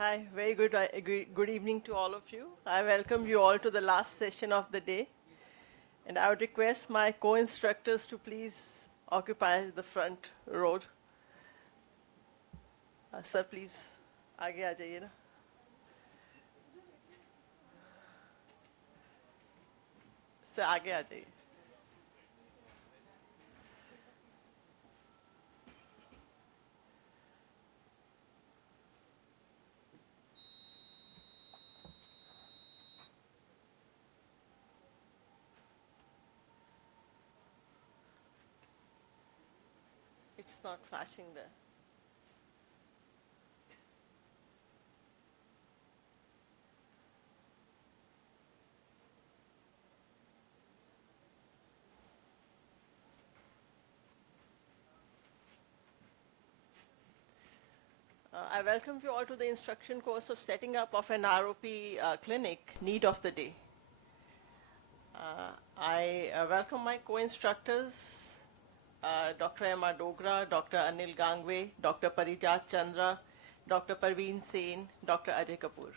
Hi, very good evening to all of you. I welcome you all to the last session of the day. And I would request my co-instructors to please occupy the front row. Sir, please, आगे आ जाइए ना. Sir, आगे आ जाइए. It's not flashing there. I welcome you all to the instruction course of setting up of an ROP clinic, need of the day. I welcome my co-instructors, Dr. Emma Dogra, Dr. Anil Gangwe, Dr. Parijat Chandra, Dr. Parveen Sen, Dr. Ajay Kapoor.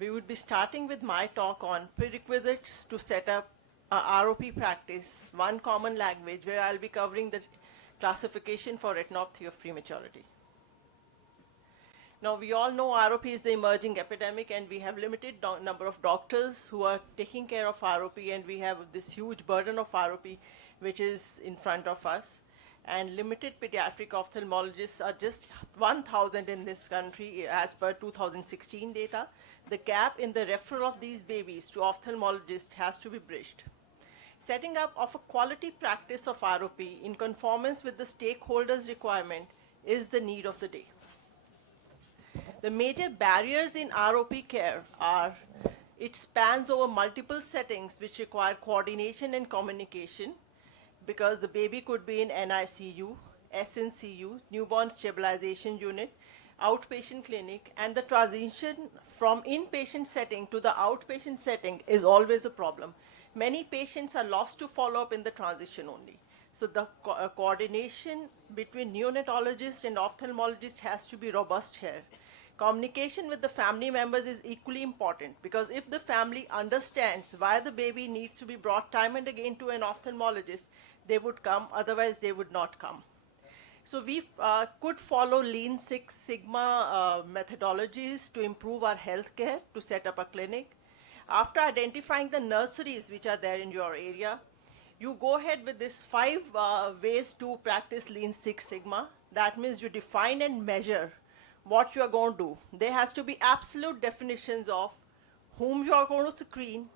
We would be starting with my talk on prerequisites to set up a ROP practice, one common language, where I'll be covering the classification for retinopathy of prematurity. Now, we all know ROP is the emerging epidemic, and we have limited number of doctors who are taking care of ROP, and we have this huge burden of ROP which is in front of us. And limited pediatric ophthalmologists are just 1,000 in this country as per 2016 data. The gap in the referral of these babies to ophthalmologists has to be bridged. Setting up of a quality practice of ROP in conformance with the stakeholders' requirement is the need of the day. The major barriers in ROP care are it spans over multiple settings which require coordination and communication, because the baby could be in NICU, SNCU, newborn stabilization unit, outpatient clinic, and the transition from inpatient setting to the outpatient setting is always a problem. Many patients are lost to follow-up in the transition only. So the coordination between neonatologists and ophthalmologists has to be robust here. Communication with the family members is equally important, because if the family understands why the baby needs to be brought time and again to an ophthalmologist, they would come, otherwise they would not come. So we could follow Lean Six Sigma methodologies to improve our healthcare, to set up a clinic. After identifying the nurseries which are there in your area, you go ahead with this 5 ways to practice Lean Six Sigma. That means you define and measure what you are going to do. There has to be absolute definitions of whom you are going to screen,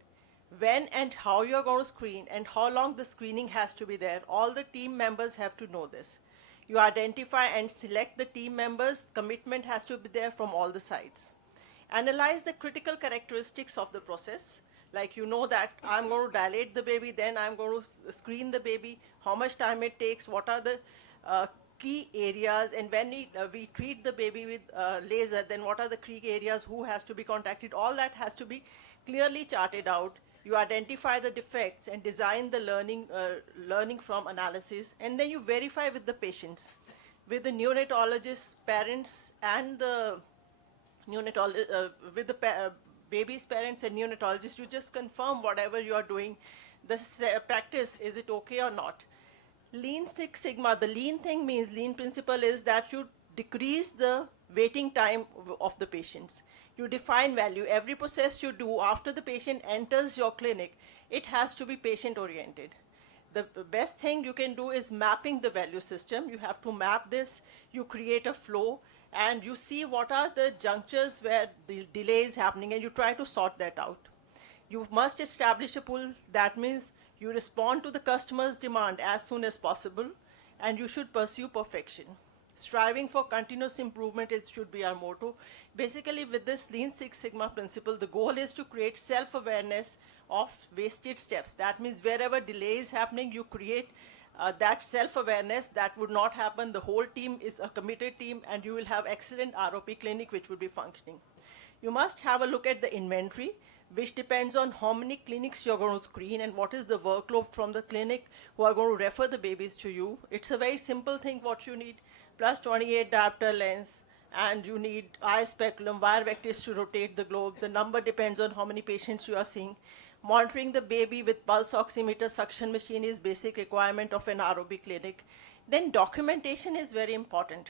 when and how you are going to screen, and how long the screening has to be there. All the team members have to know this. You identify and select the team members. Commitment has to be there from all the sides. Analyze the critical characteristics of the process. Like, you know that I'm going to dilate the baby, then I'm going to screen the baby, how much time it takes, what are the key areas, and when we treat the baby with laser, then what are the key areas, who has to be contacted. All that has to be clearly charted out. You identify the defects and design the learning from analysis, and then you verify with the patients, with the neonatologists, parents, and the with the baby's parents and neonatologists. You just confirm whatever you are doing, the practice, is it okay or not. Lean Six Sigma, the lean thing means, lean principle is that you decrease the waiting time of the patients. You define value. Every process you do after the patient enters your clinic, it has to be patient oriented. The best thing you can do is mapping the value system. You have to map this, you create a flow, and you see what are the junctures where the delay is happening, and you try to sort that out. You must establish a pool. That means you respond to the customer's demand as soon as possible, and you should pursue perfection. Striving for continuous improvement should be our motto. Basically, with this Lean Six Sigma principle, the goal is to create self-awareness of wasted steps. That means wherever delay is happening, you create that self-awareness. That would not happen. The whole team is a committed team, and you will have excellent ROP clinic which will be functioning. You must have a look at the inventory, which depends on how many clinics you're going to screen and what is the workload from the clinic who are going to refer the babies to you. It's a very simple thing what you need. plus 28 diopter lens, and you need eye speculum, wire vectors to rotate the globe. The number depends on how many patients you are seeing. Monitoring the baby with pulse oximeter suction machine is basic requirement of an ROP clinic. Then documentation is very important.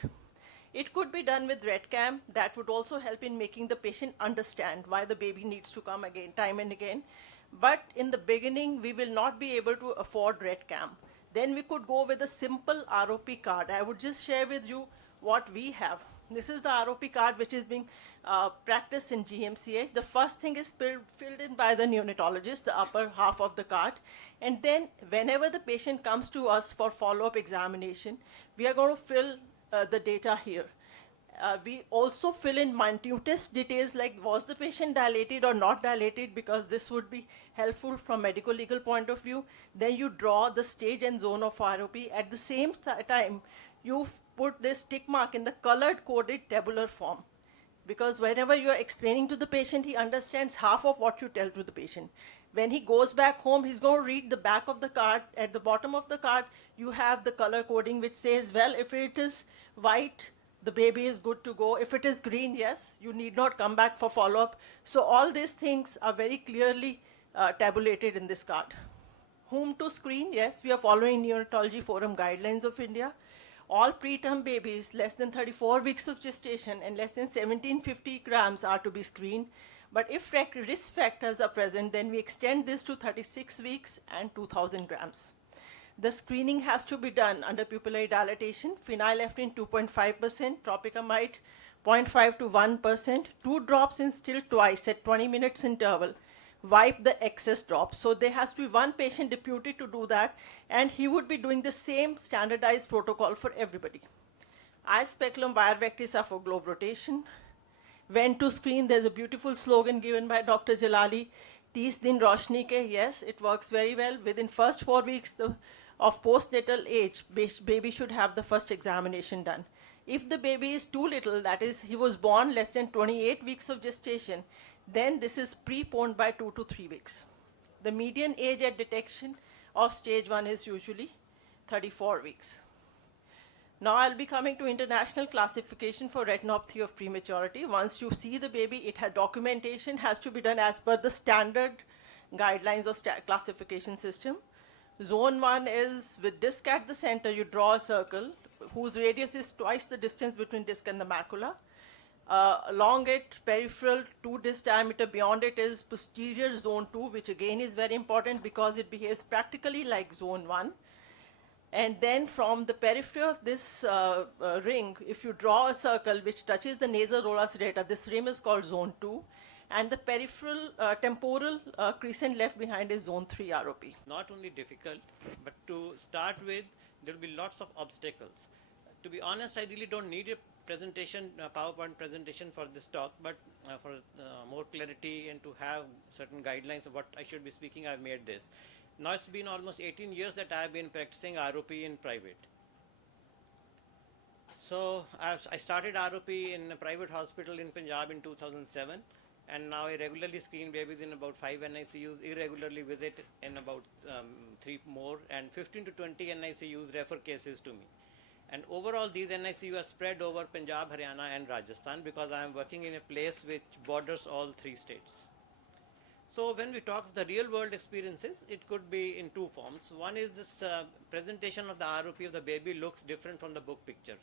It could be done with RedCam. That would also help in making the patient understand why the baby needs to come again, time and again. But in the beginning, we will not be able to afford RedCam. Then we could go with a simple ROP card. I would just share with you what we have. This is the ROP card which is being practiced in GMCH. The first thing is filled in by the neonatologist, the upper half of the card. And then whenever the patient comes to us for follow-up examination, we are going to fill the data here. We also fill in minutest details like was the patient dilated or not dilated, because this would be helpful from medical legal point of view. Then you draw the stage and zone of ROP. At the same time, you put this tick mark in the colored coded tabular form, because whenever you are explaining to the patient, he understands half of what you tell to the patient. When he goes back home, he's going to read the back of the card. At the bottom of the card, you have the color coding which says, well, if it is white, the baby is good to go. If it is green, yes, you need not come back for follow-up. So all these things are very clearly tabulated in this card. Whom to screen? Yes, we are following Neonatology Forum guidelines of India. All preterm babies less than 34 weeks of gestation and less than 1750 grams are to be screened. But if risk factors are present, then we extend this to 36 weeks and 2000 grams. The screening has to be done under pupillary dilatation, phenylephrine 2.5%, tropicamide 0.5 to 1%, 2 drops instilled twice at 20 minutes interval. Wipe the excess drops. So there has to be one patient deputed to do that, and he would be doing the same standardized protocol for everybody. Eye speculum wire vectors are for globe rotation. When to screen, there's a beautiful slogan given by Dr. Jalali, 30 din roshni ke. Yes, it works very well. Within first 4 weeks of postnatal age, baby should have the first examination done. If the baby is too little, that is, he was born less than 28 weeks of gestation, then this is preponed by 2 to 3 weeks. The median age at detection of stage 1 is usually 34 weeks. Now I'll be coming to international classification for retinopathy of prematurity. Once you see the baby, it has documentation has to be done as per the standard guidelines of classification system. Zone 1 is with disc at the center, you draw a circle whose radius is twice the distance between disc and the macula. Along it, peripheral 2 disc diameter, beyond it is posterior zone 2, which again is very important because it behaves practically like zone 1. And then from the periphery of this ring, if you draw a circle which touches the nasal rolla serrata, this rim is called zone 2. And the peripheral temporal crescent left behind is zone 3 ROP. Not only difficult, but to start with, there will be lots of obstacles. To be honest, I really don't need a presentation, PowerPoint presentation for this talk, but for more clarity and to have certain guidelines of what I should be speaking, I've made this. Now it's been almost 18 years that I've been practicing ROP in private. So I started ROP in a private hospital in Punjab in 2007, and now I regularly screen babies in about 5 NICUs, irregularly visit in about 3 more, and 15 to 20 NICUs refer cases to me. And overall, these NICUs are spread over Punjab, Haryana, and Rajasthan because I am working in a place which borders all 3 states. So when we talk of the real world experiences, it could be in 2 forms. One is this presentation of the ROP of the baby looks different from the book picture.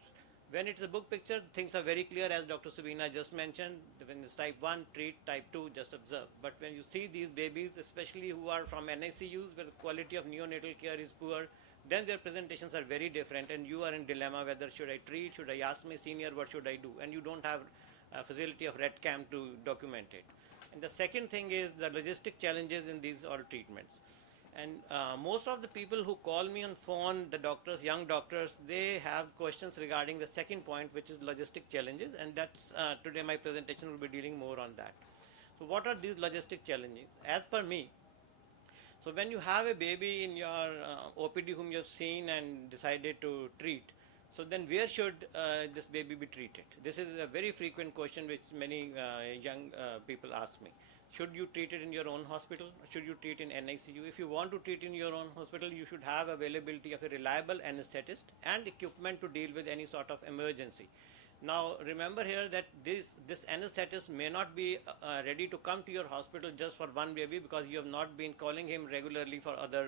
When it's a book picture, things are very clear, as Dr. Subina just mentioned. When it's type 1, treat, type 2, just observe. But when you see these babies, especially who are from NICUs where the quality of neonatal care is poor, then their presentations are very different, and you are in dilemma whether should I treat, should I ask my senior, what should I do? And you don't have a facility of RedCam to document it. And the second thing is the logistic challenges in these all treatments. And most of the people who call me on phone, the doctors, young doctors, they have questions regarding the second point, which is logistic challenges, and that's today my presentation will be dealing more on that. So what are these logistic challenges? As per me, so when you have a baby in your OPD whom you have seen and decided to treat, so then where should this baby be treated? This is a very frequent question which many young people ask me. Should you treat it in your own hospital or should you treat in NICU? If you want to treat in your own hospital, you should have availability of a reliable anesthetist and equipment to deal with any sort of emergency. Now remember here that this anesthetist may not be ready to come to your hospital just for one baby because you have not been calling him regularly for other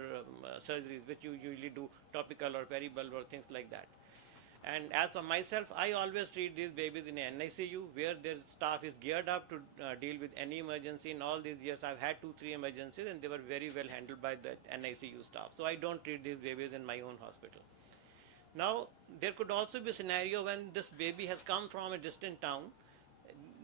surgeries which you usually do, topical or peribulbar or things like that. And as for myself, I always treat these babies in a NICU where their staff is geared up to deal with any emergency. In all these years, I've had 2-3 emergencies and they were very well handled by the NICU staff. So I don't treat these babies in my own hospital. Now, there could also be a scenario when this baby has come from a distant town.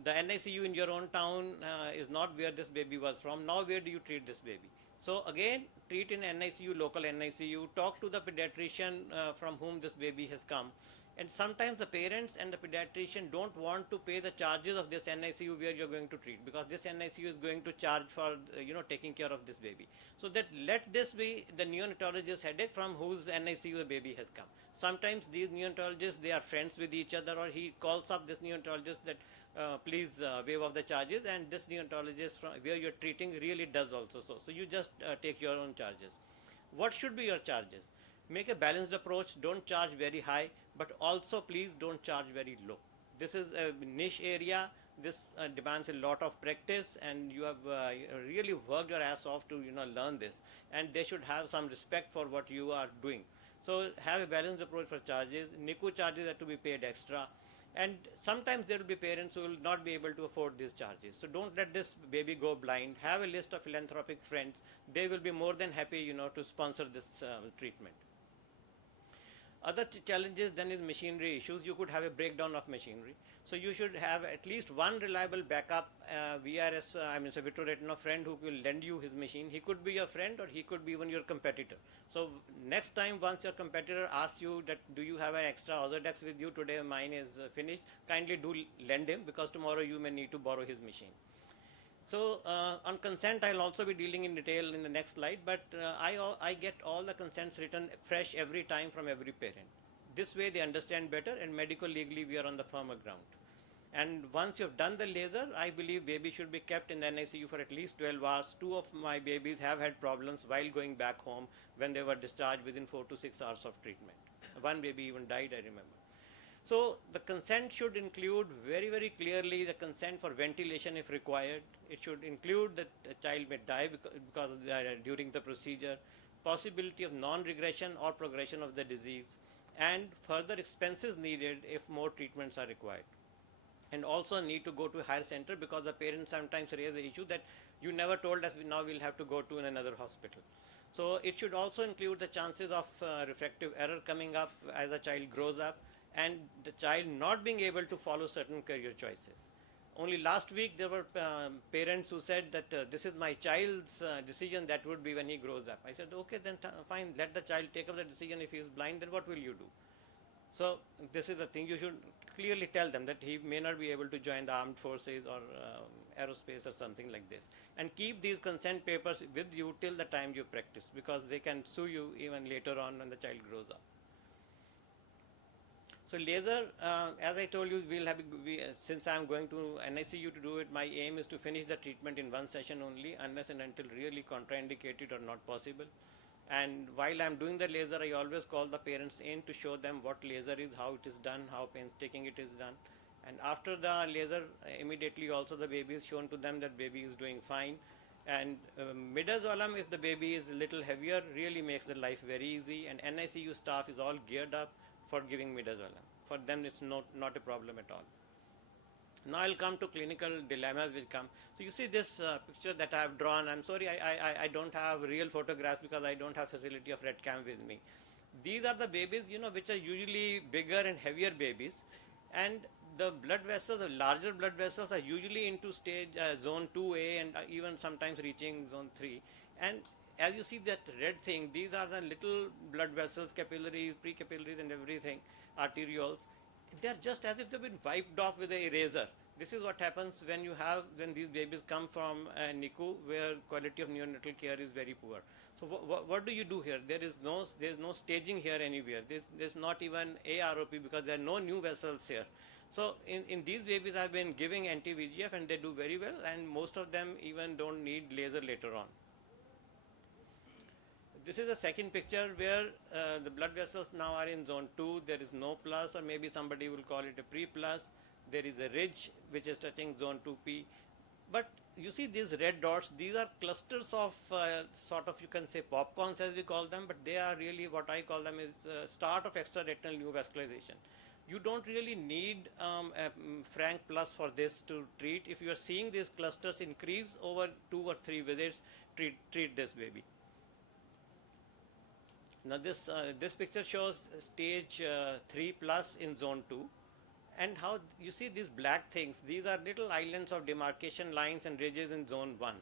The NICU in your own town is not where this baby was from. Now, where do you treat this baby? So again, treat in NICU, local NICU, talk to the pediatrician from whom this baby has come. And sometimes the parents and the pediatrician don't want to pay the charges of this NICU where you're going to treat, because this NICU is going to charge for taking care of this baby. So that let this be the neonatologist's headache from whose NICU the baby has come. Sometimes these neonatologists, they are friends with each other, or he calls up this neonatologist that please waive off the charges, and this neonatologist from where you're treating really does also so. So you just take your own charges. What should be your charges? Make a balanced approach. Don't charge very high, but also please don't charge very low. This is a niche area. This demands a lot of practice, and you have really worked your ass off to learn this. And they should have some respect for what you are doing. So have a balanced approach for charges. NICU charges are to be paid extra. And sometimes there will be parents who will not be able to afford these charges. So don't let this baby go blind. Have a list of philanthropic friends. They will be more than happy, to sponsor this treatment. Other challenges then is machinery issues. You could have a breakdown of machinery. So you should have at least one reliable backup VRS, a vitreoretinal friend who will lend you his machine. He could be your friend or he could be even your competitor. So next time once your competitor asks you that do you have an extra Ozurdex with you today, mine is finished, kindly do lend him, because tomorrow you may need to borrow his machine. So on consent, I'll also be dealing in detail in the next slide, but I get all the consents written fresh every time from every parent. This way they understand better, and medical legally we are on the firmer ground. And once you've done the laser, I believe baby should be kept in the NICU for at least 12 hours. 2 of my babies have had problems while going back home when they were discharged within 4 to 6 hours of treatment. One baby even died, I remember. So the consent should include very, very clearly the consent for ventilation if required. It should include that a child may die because during the procedure, possibility of non-regression or progression of the disease, and further expenses needed if more treatments are required. And also need to go to a higher center, because the parents sometimes raise the issue that you never told us, now we'll have to go to another hospital. So it should also include the chances of refractive error coming up as a child grows up, and the child not being able to follow certain career choices. Only last week there were parents who said that this is my child's decision, that would be when he grows up. I said, okay, then fine, let the child take up the decision. If he is blind, then what will you do? So this is the thing, you should clearly tell them that he may not be able to join the armed forces or aerospace or something like this. And keep these consent papers with you till the time you practice, because they can sue you even later on when the child grows up. So laser, as I told you, since I am going to NICU to do it, my aim is to finish the treatment in one session only, unless and until really contraindicated or not possible. And while I am doing the laser, I always call the parents in to show them what laser is, how it is done, how painstaking it is done. And after the laser, immediately also the baby is shown to them that baby is doing fine. And midazolam, if the baby is a little heavier, really makes the life very easy. And NICU staff is all geared up for giving midazolam. For them, it's not a problem at all. Now I'll come to clinical dilemmas which come. So you see this picture that I have drawn. I'm sorry, I don't have real photographs because I don't have facility of red cam with me. These are the babies, which are usually bigger and heavier babies, and the blood vessels, the larger blood vessels, are usually into stage zone 2A and even sometimes reaching zone 3. And as you see that red thing, these are the little blood vessels, capillaries, precapillaries, and everything, arterioles. They are just as if they've been wiped off with an eraser. This is what happens when these babies come from a NICU where quality of neonatal care is very poor. So what do you do here? There is no staging here anywhere. There's not even a ROP because there are no new vessels here. So in these babies I've been giving anti-VGF and they do very well, and most of them even don't need laser later on. This is a second picture where the blood vessels now are in zone 2. There is no plus, or maybe somebody will call it a pre-plus. There is a ridge which is touching zone 2P. But you see these red dots, these are clusters of sort of, you can say, popcorns as we call them, but they are really what I call them is start of extraretinal neovascularization. You don't really need a frank plus for this to treat. If you are seeing these clusters increase over 2 or 3 visits, treat this baby. Now this picture shows stage 3 plus in zone 2, and how you see these black things, these are little islands of demarcation lines and ridges in zone 1.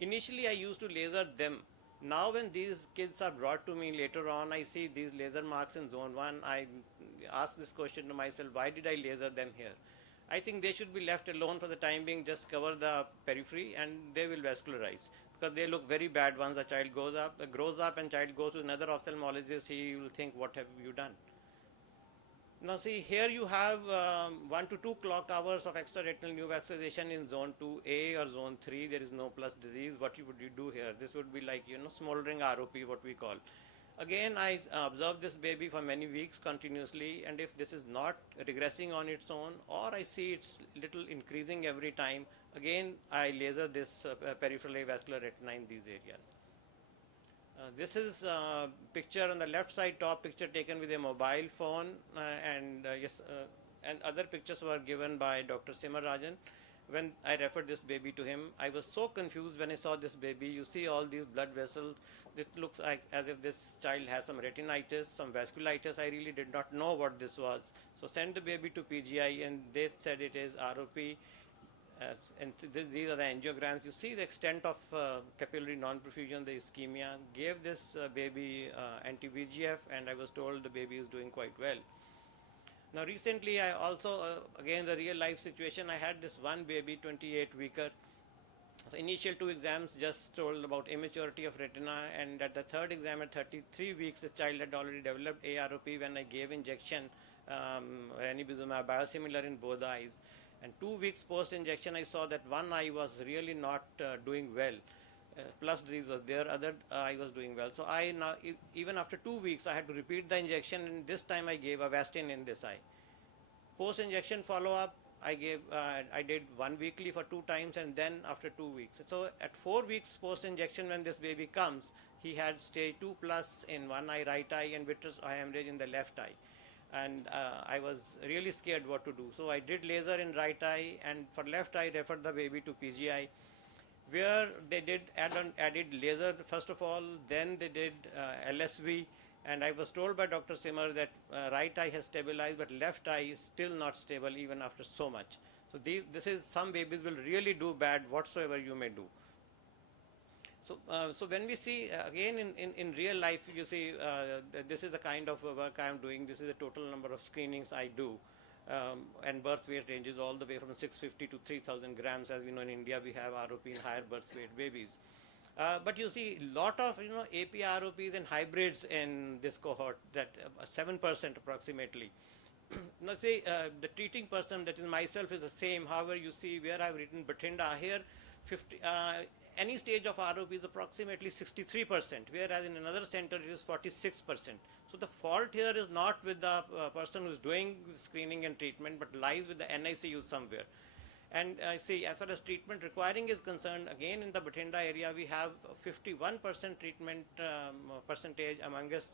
Initially I used to laser them. Now when these kids are brought to me later on, I see these laser marks in zone 1, I ask this question to myself, why did I laser them here? I think they should be left alone for the time being, just cover the periphery and they will vascularize, because they look very bad once the child grows up and child goes to another ophthalmologist, he will think, what have you done? Now see, here you have 1 to 2 clock hours of extraretinal neovascularization in zone 2A or zone 3. There is no plus disease. What would you do here? This would be like, smoldering ROP, what we call. Again, I observe this baby for many weeks continuously, and if this is not regressing on its own, or I see it's little increasing every time, again I laser this peripheral avascular retina in these areas. This is a picture on the left side, top picture taken with a mobile phone, and other pictures were given by Dr. Simarajan. When I referred this baby to him, I was so confused when I saw this baby. You see all these blood vessels. It looks like as if this child has some retinitis, some vasculitis. I really did not know what this was. So sent the baby to PGI, and they said it is ROP. And these are the angiograms. You see the extent of capillary non-perfusion, the ischemia. Gave this baby anti-VGF, and I was told the baby is doing quite well. Now recently I also, again the real life situation, I had this one baby, 28-weeker. So initial 2 exams just told about immaturity of retina, and at the 3rd exam at 33 weeks, the child had already developed AROP when I gave injection ranibizumab biosimilar in both eyes. And 2 weeks post injection, I saw that one eye was really not doing well. Plus disease was there, other eye was doing well. So I now, even after 2 weeks, I had to repeat the injection, and this time I gave Avastin in this eye. Post injection follow up, I did 1 weekly for 2 times, and then after 2 weeks. So at 4 weeks post injection, when this baby comes, he had stage 2 plus in one eye, right eye, and vitreous hemorrhage in the left eye. And I was really scared what to do. So I did laser in right eye, and for left eye referred the baby to PGI, where they did added laser first of all, then they did LSV, and I was told by Dr. Simar that right eye has stabilized, but left eye is still not stable even after so much. So this is, some babies will really do bad whatsoever you may do. So when we see again in real life, you see this is the kind of work I am doing. This is the total number of screenings I do, and birth weight ranges all the way from 650 to 3,000 grams. As we know, in India we have ROP in higher birth weight babies. But you see a lot of AP ROPs and hybrids in this cohort, that 7% approximately. Now say the treating person, that is myself, is the same. However, you see where I've written Bathinda here, 50. Any stage of ROP is approximately 63%, whereas in another center it is 46%. So the fault here is not with the person who is doing screening and treatment, but lies with the NICU somewhere. And see, as far as treatment requiring is concerned, again in the Bathinda area we have 51% treatment percentage amongst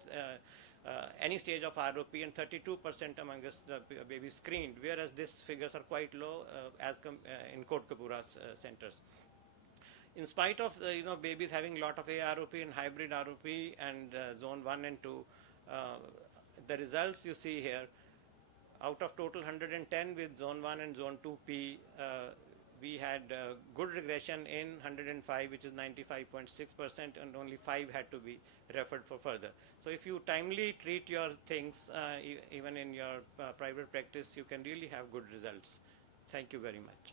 any stage of ROP, and 32% amongst the babies screened, whereas these figures are quite low in Kotkapura centers. In spite of babies having a lot of AROP and hybrid ROP and zone 1 and 2, the results you see here, out of total 110 with zone 1 and zone 2P, we had good regression in 105, which is 95.6%, and only 5 had to be referred for further. So if you timely treat your things, even in your private practice, you can really have good results. Thank you very much.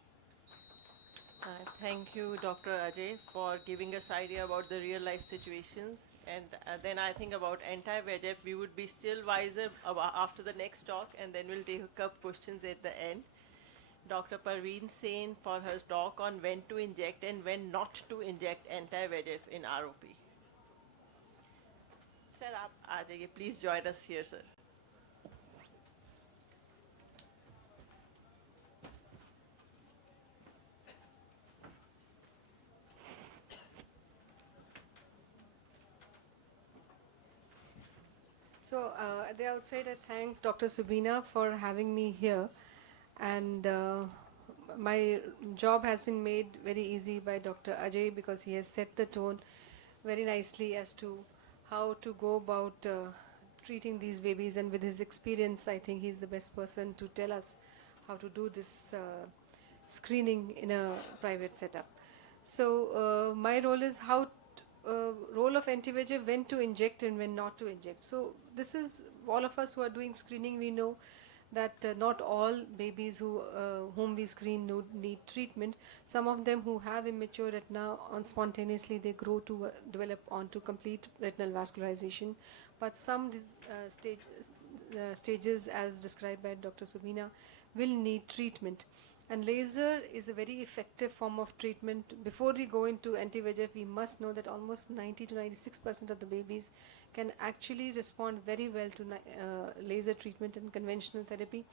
Thank you, Dr. Ajay, for giving us idea about the real life situations. And then I think about anti-VEGF, we would be still wiser after the next talk, and then we'll take up questions at the end. Dr. Parveen Sain for her talk on when to inject and when not to inject anti-VEGF in ROP. Sir, आप आ जाइए, please join us here, sir. So at the outset, I thank Dr. Subina for having me here, and my job has been made very easy by Dr. Ajay because he has set the tone very nicely as to how to go about treating these babies, and with his experience, I think he's the best person to tell us how to do this screening in a private setup. So my role is role of anti-VEGF, when to inject and when not to inject. So this is, all of us who are doing screening, we know that not all babies whom we screen need treatment. Some of them who have immature retina, on spontaneously they grow to develop onto complete retinal vascularization, but some stages, as described by Dr. Subina, will need treatment. And laser is a very effective form of treatment. Before we go into anti-VEGF, we must know that almost 90 to 96% of the babies can actually respond very well to laser treatment and conventional therapy,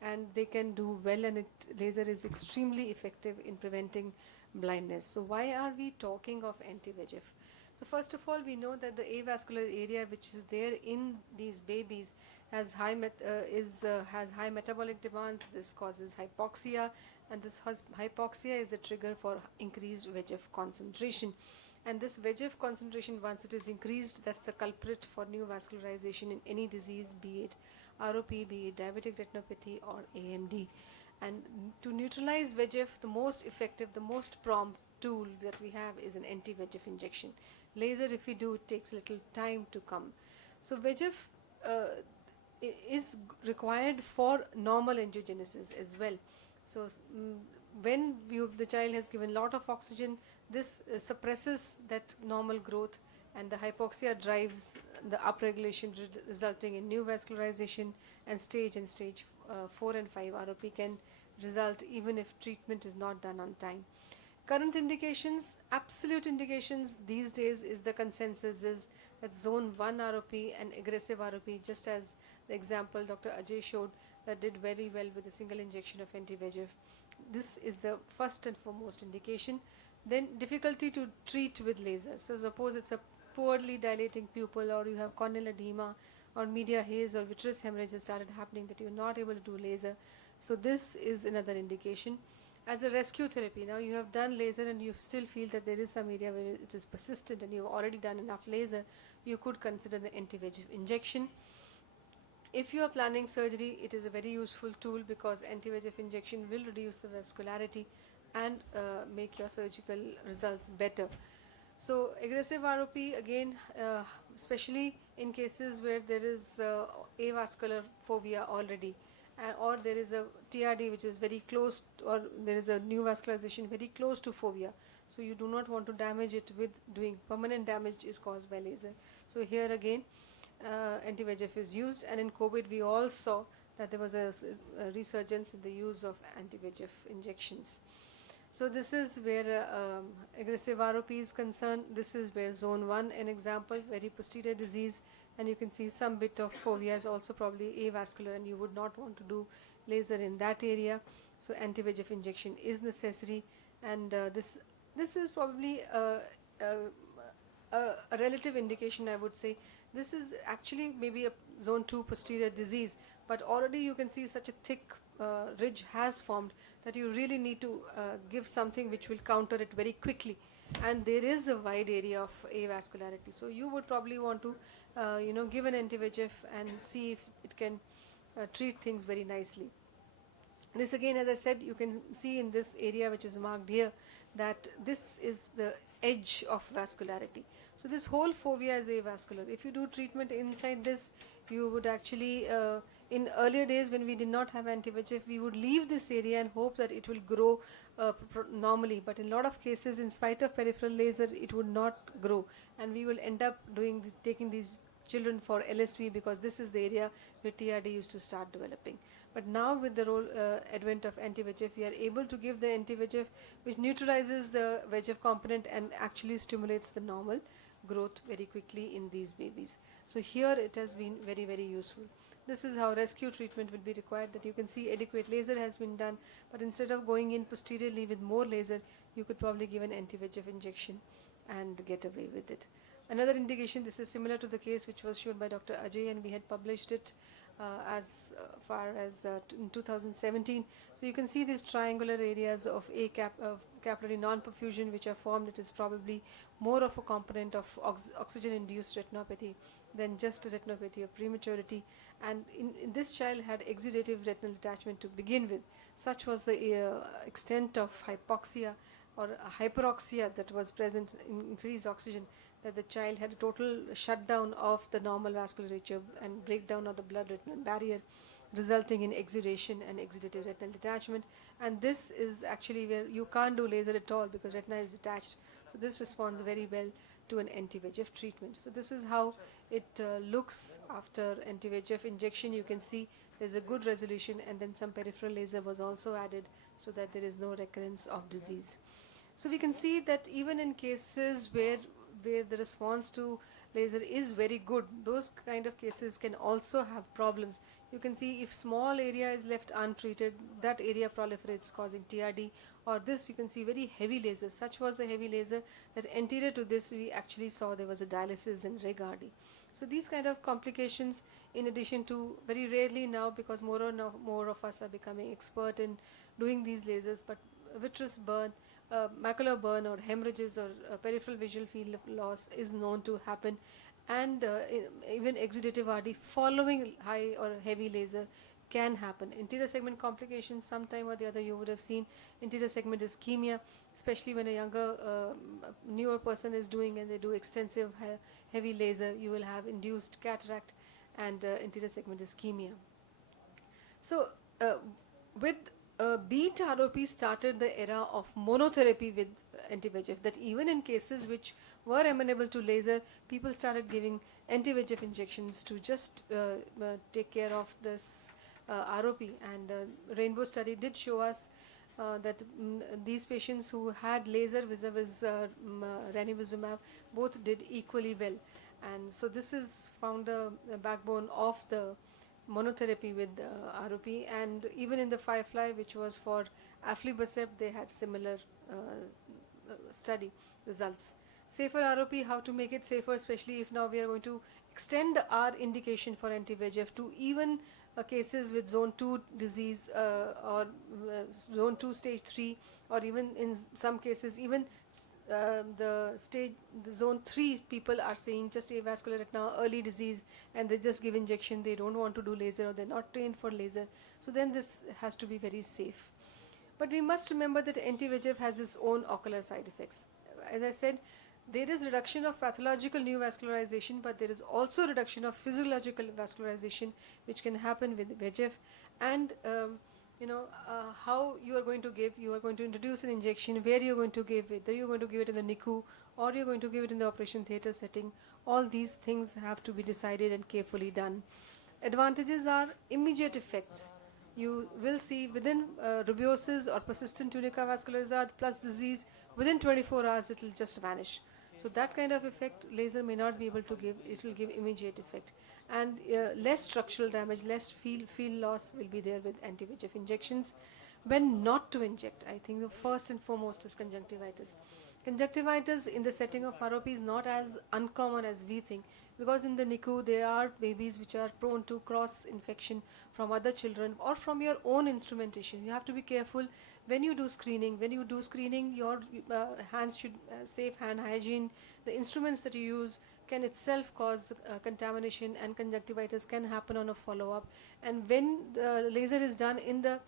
and they can do well, and laser is extremely effective in preventing blindness. So why are we talking of anti-VEGF? So first of all, we know that the avascular area which is there in these babies has high metabolic demands. This causes hypoxia, and this hypoxia is the trigger for increased VEGF concentration. And this VEGF concentration, once it is increased, that's the culprit for new vascularization in any disease, be it ROP, be it diabetic retinopathy or AMD. And to neutralize VEGF, the most effective, the most prompt tool that we have is an anti-VEGF injection. Laser, if we do, it takes little time to come. So VEGF is required for normal angiogenesis as well. So when the child has given a lot of oxygen, this suppresses that normal growth, and the hypoxia drives the upregulation, resulting in new vascularization, and stage 4 and 5 ROP can result even if treatment is not done on time. Current indications, absolute indications these days, is the consensus is that zone 1 ROP and aggressive ROP, just as the example Dr. Ajay showed, that did very well with a single injection of anti-VEGF. This is the first and foremost indication. Then difficulty to treat with laser. So suppose it's a poorly dilating pupil, or you have corneal edema, or media haze, or vitreous hemorrhage has started happening, that you're not able to do laser. So this is another indication. As a rescue therapy, now you have done laser and you still feel that there is some area where it is persistent and you've already done enough laser, you could consider the anti-VEGF injection. If you are planning surgery, it is a very useful tool because anti-VEGF injection will reduce the vascularity and make your surgical results better. So aggressive ROP, again, especially in cases where there is avascular fovea already, or there is a TRD which is very close, or there is a new vascularization very close to fovea. So you do not want to damage it with doing permanent damage is caused by laser. So here again, anti-VEGF is used, and in COVID we all saw that there was a resurgence in the use of anti-VEGF injections. So this is where aggressive ROP is concerned. This is where zone 1, an example, very posterior disease, and you can see some bit of fovea is also probably avascular, and you would not want to do laser in that area. So anti-VEGF injection is necessary, and this is probably a relative indication, I would say. This is actually maybe a zone 2 posterior disease, but already you can see such a thick ridge has formed that you really need to give something which will counter it very quickly, and there is a wide area of avascularity. So you would probably want to give an anti-VEGF and see if it can treat things very nicely. This again, as I said, you can see in this area which is marked here that this is the edge of vascularity. So this whole fovea is avascular. If you do treatment inside this, you would actually in earlier days when we did not have anti-VEGF, we would leave this area and hope that it will grow normally. But in a lot of cases, in spite of peripheral laser, it would not grow, and we will end up taking these children for LSV, because this is the area where TRD used to start developing. But now with the advent of anti-VEGF, we are able to give the anti-VEGF, which neutralizes the VEGF component and actually stimulates the normal growth very quickly in these babies. So here it has been very, very useful. This is how rescue treatment will be required, that you can see adequate laser has been done, but instead of going in posteriorly with more laser, you could probably give an anti-VEGF injection and get away with it. Another indication, this is similar to the case which was shown by Dr. Ajay, and we had published it as far as in 2017. So you can see these triangular areas of capillary non-perfusion which are formed. It is probably more of a component of oxygen-induced retinopathy than just retinopathy of prematurity. And in this child had exudative retinal detachment to begin with. Such was the extent of hypoxia or hyperoxia that was present in increased oxygen, that the child had a total shutdown of the normal vasculature and breakdown of the blood retinal barrier, resulting in exudation and exudative retinal detachment. And this is actually where you can't do laser at all because retina is detached. So this responds very well to an anti-VEGF treatment. So this is how it looks after anti-VEGF injection. You can see there's a good resolution, and then some peripheral laser was also added so that there is no recurrence of disease. So we can see that even in cases where the response to laser is very good, those kind of cases can also have problems. You can see if small area is left untreated, that area proliferates causing TRD, or this you can see very heavy laser. Such was the heavy laser that anterior to this we actually saw there was a dialysis in Regardi. So these kind of complications, in addition to very rarely now, because more and more of us are becoming expert in doing these lasers, but vitreous burn, macular burn or hemorrhages or peripheral visual field loss is known to happen, and even exudative RD following high or heavy laser can happen. Anterior segment complications, sometime or the other you would have seen anterior segment ischemia, especially when a younger newer person is doing and they do extensive heavy laser, you will have induced cataract and anterior segment ischemia. So with beat ROP started the era of monotherapy with anti-VEGF, that even in cases which were amenable to laser, people started giving anti-VEGF injections to just take care of this ROP. And Rainbow study did show us that these patients who had laser vis-a-vis ranibizumab both did equally well. And so this is found the backbone of the monotherapy with ROP. And even in the Firefly, which was for aflibercept, they had similar study results. Safer ROP, how to make it safer, especially if now we are going to extend our indication for anti-VEGF to even cases with zone 2 disease or zone 2 stage 3, or even in some cases even the zone 3 people are saying just avascular retina, early disease, and they just give injection, they don't want to do laser or they're not trained for laser. So then this has to be very safe. But we must remember that anti-VEGF has its own ocular side effects. As I said, there is reduction of pathological neovascularization, but there is also reduction of physiological vascularization which can happen with VEGF. And how you are going to give, you are going to introduce an injection, where you're going to give it, whether you're going to give it in the NICU or you're going to give it in the operation theatre setting. All these things have to be decided and carefully done. Advantages are immediate effect. You will see within rubiosis or persistent tunica vascularizada plus disease, within 24 hours it will just vanish. So that kind of effect laser may not be able to give. It will give immediate effect, and less structural damage, less field loss will be there with anti-VEGF injections. When not to inject, I think the first and foremost is conjunctivitis. Conjunctivitis in the setting of ROP is not as uncommon as we think, because in the NICU there are babies which are prone to cross infection from other children or from your own instrumentation. You have to be careful when you do screening. When you do screening, your hands should safe hand hygiene. The instruments that you use can itself cause contamination, and conjunctivitis can happen on a follow-up. And when the laser is done, in the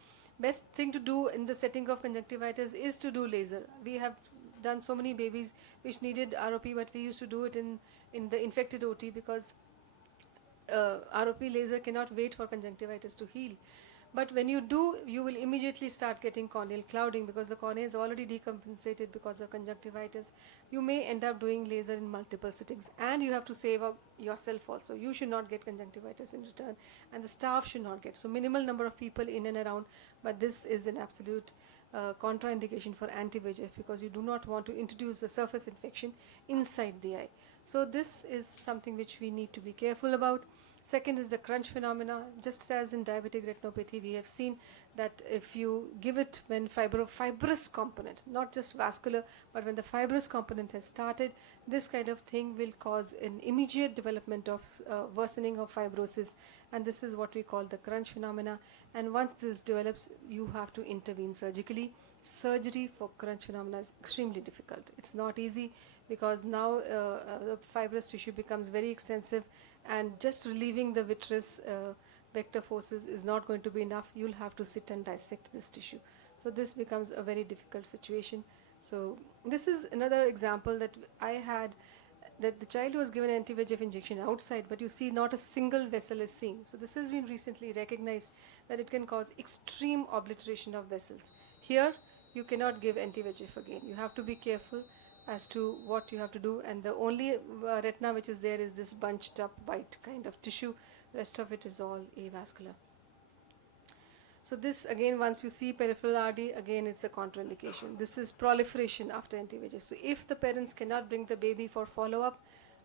best thing to do in the setting of conjunctivitis is to do laser. We have done so many babies which needed ROP, but we used to do it in the infected OT, because ROP laser cannot wait for conjunctivitis to heal. But when you do, you will immediately start getting corneal clouding because the cornea is already decompensated because of conjunctivitis. You may end up doing laser in multiple sittings, and you have to save yourself also. You should not get conjunctivitis in return, and the staff should not get. So minimal number of people in and around, but this is an absolute contraindication for anti-VEGF because you do not want to introduce the surface infection inside the eye. So this is something which we need to be careful about. Second is the crunch phenomena. Just as in diabetic retinopathy, we have seen that if you give it when fibrous component, not just vascular, but when the fibrous component has started, this kind of thing will cause an immediate development of worsening of fibrosis, and this is what we call the crunch phenomena. And once this develops, you have to intervene surgically. Surgery for crunch phenomena is extremely difficult. It's not easy because now the fibrous tissue becomes very extensive, and just relieving the vitreous vector forces is not going to be enough. You'll have to sit and dissect this tissue. So this becomes a very difficult situation. So this is another example that I had, that the child was given anti-VEGF injection outside, but you see not a single vessel is seen. So this has been recently recognized that it can cause extreme obliteration of vessels. Here you cannot give anti-VEGF again. You have to be careful as to what you have to do, and the only retina which is there is this bunched up white kind of tissue. Rest of it is all avascular. So this again, once you see peripheral RD, again it's a contraindication. This is proliferation after anti-VEGF. So if the parents cannot bring the baby for follow-up,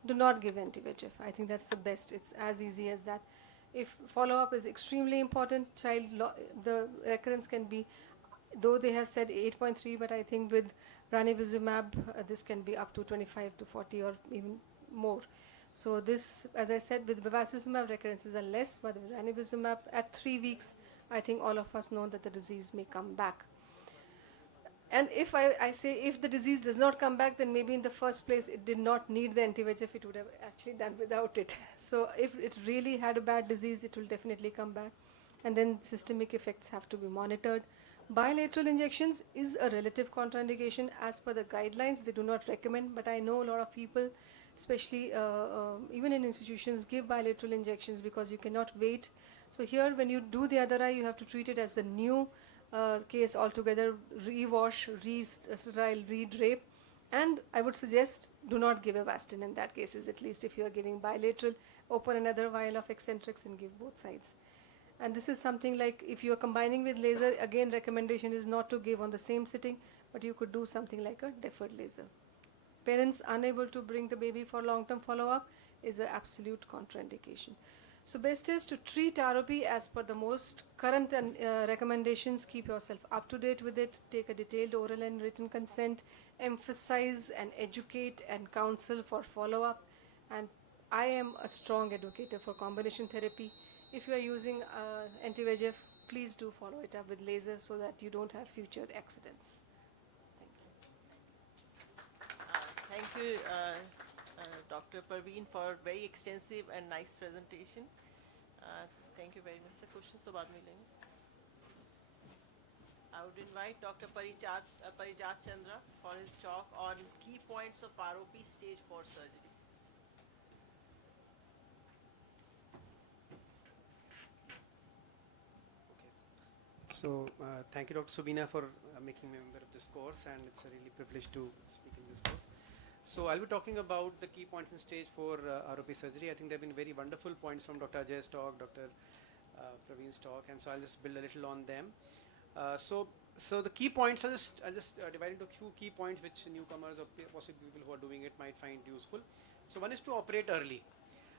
do not give anti-VEGF. I think that's the best. It's as easy as that. If follow-up is extremely important, the recurrence can be, though they have said 8.3, but I think with ranibizumab this can be up to 25 to 40 or even more. So this, as I said, with bevacizumab recurrences are less, but with ranibizumab at 3 weeks, I think all of us know that the disease may come back. And if I say if the disease does not come back, then maybe in the first place it did not need the anti-VEGF, it would have actually done without it. So if it really had a bad disease, it will definitely come back. And then systemic effects have to be monitored. Bilateral injections is a relative contraindication. As per the guidelines, they do not recommend, but I know a lot of people, especially even in institutions, give bilateral injections because you cannot wait. So here when you do the other eye, you have to treat it as the new case altogether, rewash, re-sterile, re-drape, and I would suggest do not give Avastin in that cases, at least if you are giving bilateral. Open another vial of Eccentrics and give both sides. And this is something like if you are combining with laser, again recommendation is not to give on the same sitting, but you could do something like a deferred laser. Parents unable to bring the baby for long-term follow-up is an absolute contraindication. So best is to treat ROP as per the most current recommendations. Keep yourself up to date with it. Take a detailed oral and written consent. Emphasize and educate and counsel for follow-up. And I am a strong advocate for combination therapy. If you are using anti-VEGF, please do follow it up with laser so that you don't have future accidents. Thank you, Dr. Parveen, for very extensive and nice presentation. Thank you very much. Sir, questions to baad mein lenge. I would invite Dr. Parijat Chandra for his talk on key points of ROP stage 4 surgery. So thank you, Dr. Subina, for making me a member of this course, and it's a really privilege to speak in this course. So I'll be talking about the key points in stage 4 ROP surgery. I think there have been very wonderful points from Dr. Ajay's talk, Dr. Praveen's talk, and so I'll just build a little on them. So the key points, I'll just divide into a few key points which newcomers or possibly people who are doing it might find useful. So one is to operate early.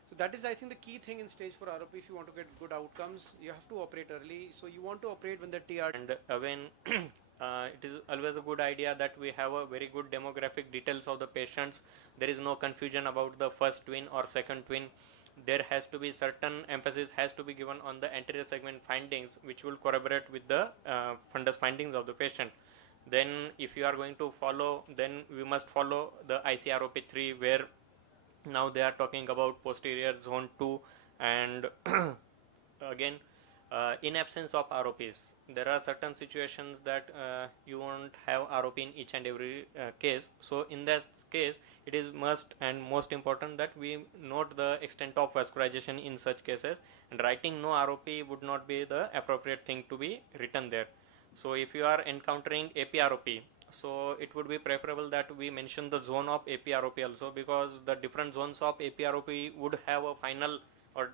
So that is, I think, the key thing in stage 4 ROP. If you want to get good outcomes, you have to operate early. So you want to operate when the TR and when it is always a good idea that we have a very good demographic details of the patients. There is no confusion about the first twin or second twin. There has to be certain emphasis has to be given on the anterior segment findings, which will corroborate with the fundus findings of the patient. Then if you are going to follow, then we must follow the ICROP3, where now they are talking about posterior zone 2, and again In absence of ROPs, there are certain situations that you won't have ROP in each and every case. So in that case, it is must and most important that we note the extent of vascularization in such cases, and writing no ROP would not be the appropriate thing to be written there. So if you are encountering APROP, so it would be preferable that we mention the zone of APROP also, because the different zones of APROP would have a final or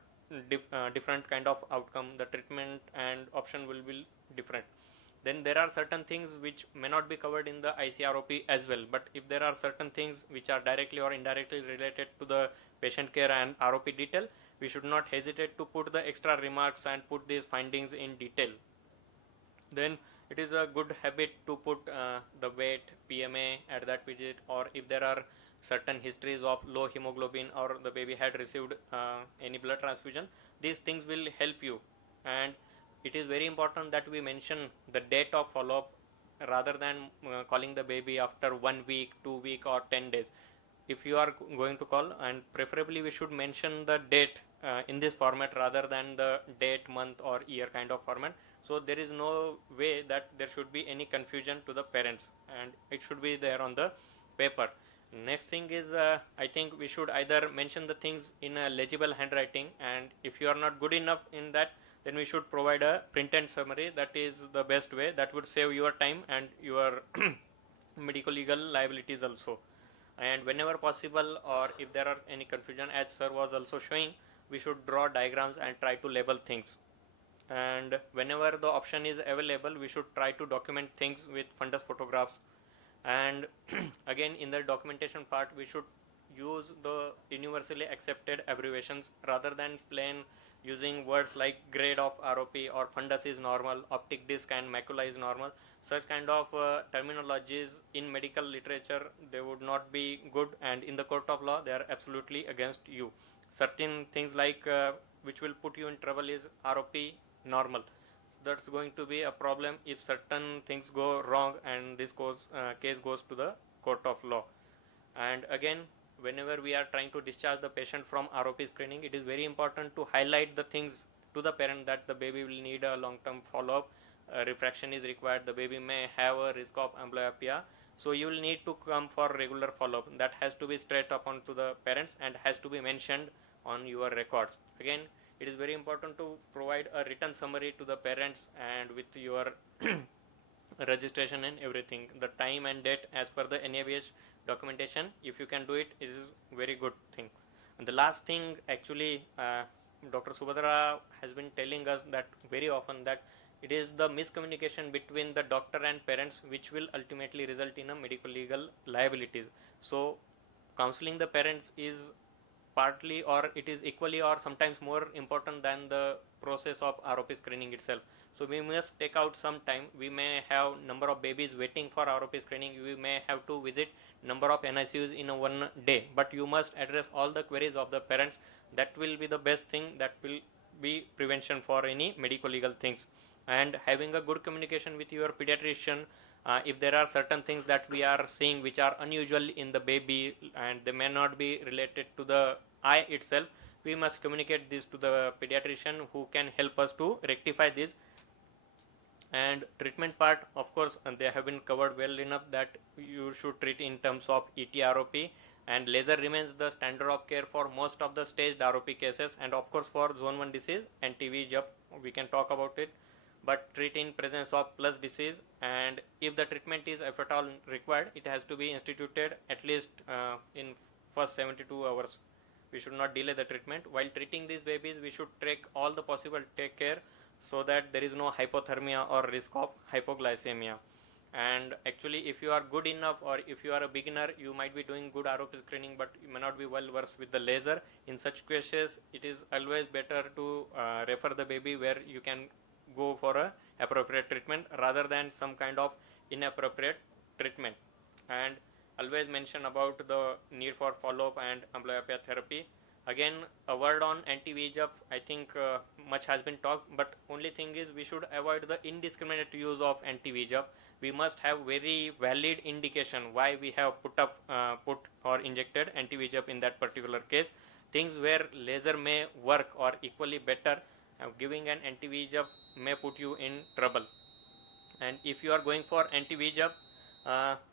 different kind of outcome. The treatment and option will be different. Then there are certain things which may not be covered in the ICROP as well, but if there are certain things which are directly or indirectly related to the patient care and ROP detail, we should not hesitate to put the extra remarks and put these findings in detail. Then it is a good habit to put the weight, PMA at that visit, or if there are certain histories of low hemoglobin or the baby had received any blood transfusion, these things will help you. And it is very important that we mention the date of follow-up rather than calling the baby after 1 week, 2 week or 10 days. If you are going to call, and preferably we should mention the date in this format rather than the date, month or year kind of format. So there is no way that there should be any confusion to the parents, and it should be there on the paper. Next thing is I think we should either mention the things in a legible handwriting, and if you are not good enough in that, then we should provide a printed summary. That is the best way. That would save your time and your medical legal liabilities also. And whenever possible, or if there are any confusion, as sir was also showing, we should draw diagrams and try to label things. And whenever the option is available, we should try to document things with fundus photographs. And again, in the documentation part, we should use the universally accepted abbreviations rather than plain using words like grade of ROP or fundus is normal, optic disc and macula is normal. Such kind of terminologies in medical literature, they would not be good, and in the court of law they are absolutely against you. Certain things like which will put you in trouble is ROP normal. So that's going to be a problem if certain things go wrong and this case goes to the court of law. And again, whenever we are trying to discharge the patient from ROP screening, it is very important to highlight the things to the parent that the baby will need a long-term follow-up, refraction is required, the baby may have a risk of amblyopia, so you will need to come for regular follow-up. That has to be straight up onto the parents and has to be mentioned on your records. Again, it is very important to provide a written summary to the parents and with your registration and everything, the time and date as per the NABH documentation. If you can do it, it is very good thing. And the last thing, actually Dr. Subhadra has been telling us that very often, that it is the miscommunication between the doctor and parents which will ultimately result in a medical legal liabilities. So counseling the parents is partly, or it is equally or sometimes more important than the process of ROP screening itself. So we must take out some time. We may have number of babies waiting for ROP screening, we may have to visit number of NICUs in a one day, but you must address all the queries of the parents. That will be the best thing, that will be prevention for any medical legal things. And having a good communication with your pediatrician, if there are certain things that we are seeing which are unusual in the baby and they may not be related to the eye itself, we must communicate this to the pediatrician who can help us to rectify this. And treatment part, of course, they have been covered well enough that you should treat in terms of ETROP, and laser remains the standard of care for most of the staged ROP cases, and of course for zone 1 disease anti-VEGF we can talk about it, but treat in presence of plus disease. And if the treatment is, if at all required, it has to be instituted at least in first 72 hours. We should not delay the treatment. While treating these babies, we should take all the possible take care so that there is no hypothermia or risk of hypoglycemia. And actually, if you are good enough, or if you are a beginner, you might be doing good ROP screening, but you may not be well versed with the laser. In such cases, it is always better to refer the baby where you can go for a appropriate treatment rather than some kind of inappropriate treatment. And always mention about the need for follow-up and amblyopia therapy. Again, a word on anti-VEGF. I think much has been talked, but only thing is we should avoid the indiscriminate use of anti-VEGF. We must have very valid indication why we have put or injected anti-VEGF in that particular case. Things where laser may work or equally better, giving an anti-VEGF may put you in trouble. And if you are going for anti-VEGF,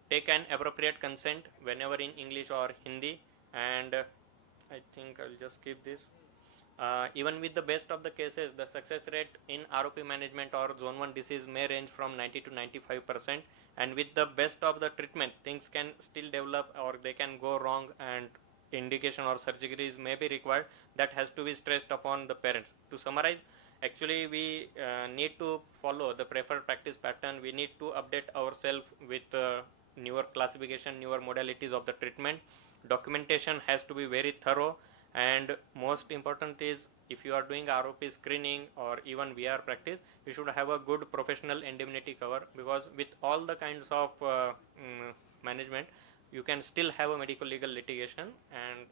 take an appropriate consent whenever in English or Hindi. And I think I'll just skip this. Even with the best of the cases, the success rate in ROP management or zone 1 disease may range from 90 to 95%. And with the best of the treatment, things can still develop or they can go wrong, and indication or surgeries may be required. That has to be stressed upon the parents. To summarize, actually we need to follow the preferred practice pattern. We need to update ourselves with newer classification, newer modalities of the treatment. Documentation has to be very thorough, and most important is, if you are doing ROP screening or even VR practice, you should have a good professional indemnity cover, because with all the kinds of management, you can still have a medical legal litigation, and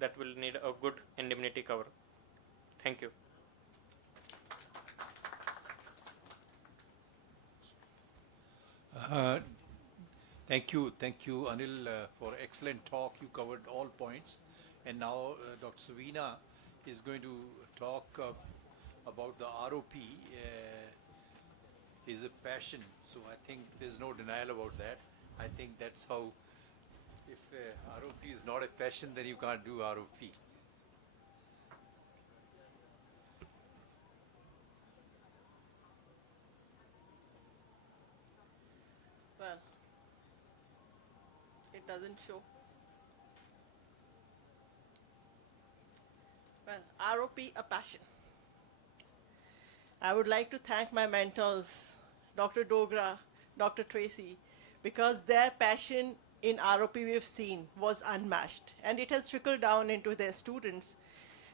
that will need a good indemnity cover. Thank you. Thank you, Anil, for excellent talk. You covered all points. And now Dr. Savina is going to talk about the ROP. Is a passion, so I think there's no denial about that. I think that's how, if ROP is not a passion, then you can't do ROP. Well, it doesn't show. Well, ROP, a passion. I would like to thank my mentors, Dr. Dogra, Dr. Tracy, because their passion in ROP we've seen was unmatched, and it has trickled down into their students.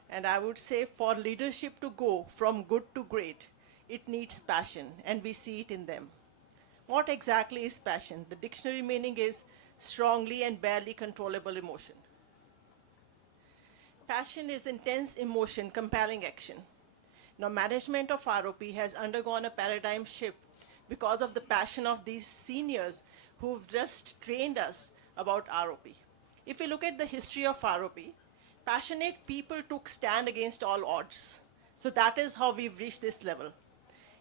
And I would say for leadership to go from good to great, it needs passion, and we see it in them. What exactly is passion? The dictionary meaning is strongly and barely controllable emotion. Passion is intense emotion, compelling action. Now, management of ROP has undergone a paradigm shift because of the passion of these seniors who've just trained us about ROP. If we look at the history of ROP, passionate people took stand against all odds. So that is how we've reached this level.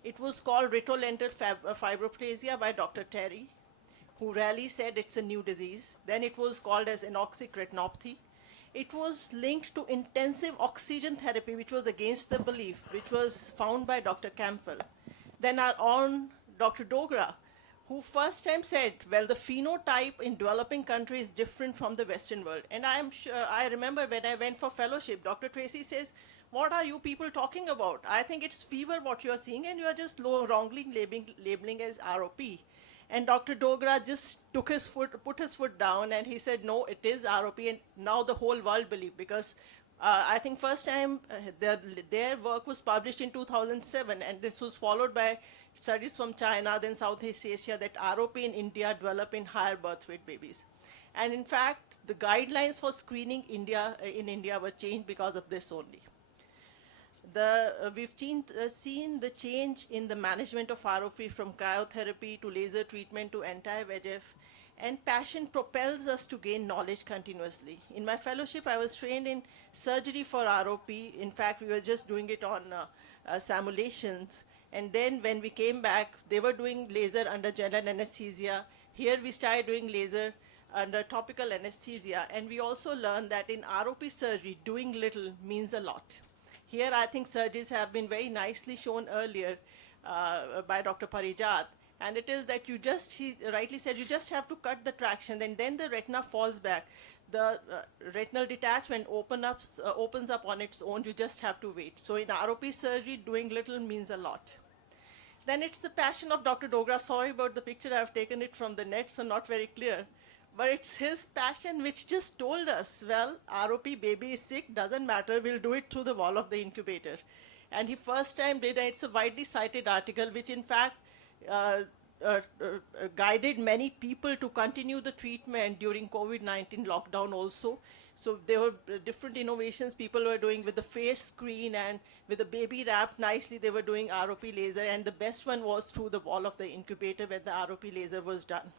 It was called retrolental fibroplasia by Dr. Terry, who really said it's a new disease. Then it was called as anoxic retinopathy. It was linked to intensive oxygen therapy, which was against the belief, which was found by Dr. Campbell. Then our own Dr. Dogra, who first time said, well, the phenotype in developing countries is different from the Western world. And I remember when I went for fellowship, Dr. Tracy says, what are you people talking about? I think it's fever what you're seeing, and you're just wrongly labeling as ROP. And Dr. Dogra just put his foot down, and he said, no, it is ROP, and now the whole world believed, because I think first time their work was published in 2007, and this was followed by studies from China, then Southeast Asia, that ROP in India develop in higher birth weight babies. And in fact, the guidelines for screening in India were changed because of this only. We've seen the change in the management of ROP from cryotherapy to laser treatment to anti-VEGF, and passion propels us to gain knowledge continuously. In my fellowship, I was trained in surgery for ROP. In fact, we were just doing it on simulations. And then when we came back, they were doing laser under general anesthesia. Here we started doing laser under topical anesthesia. And we also learned that in ROP surgery, doing little means a lot. Here, I think surgeries have been very nicely shown earlier by Dr. Parijat. And it is that he rightly said, you just have to cut the traction, and then the retina falls back. The retinal detachment opens up on its own. You just have to wait. So in ROP surgery, doing little means a lot. Then it's the passion of Dr. Dogra. Sorry about the picture. I've taken it from the net, so not very clear. But it's his passion which just told us, well, ROP baby is sick, doesn't matter, we'll do it through the wall of the incubator. And he first time did, and it's a widely cited article, which in fact guided many people to continue the treatment during COVID-19 lockdown also. So there were different innovations people were doing with the face screen, and with the baby wrapped nicely, they were doing ROP laser, and the best one was through the wall of the incubator where the ROP laser was done.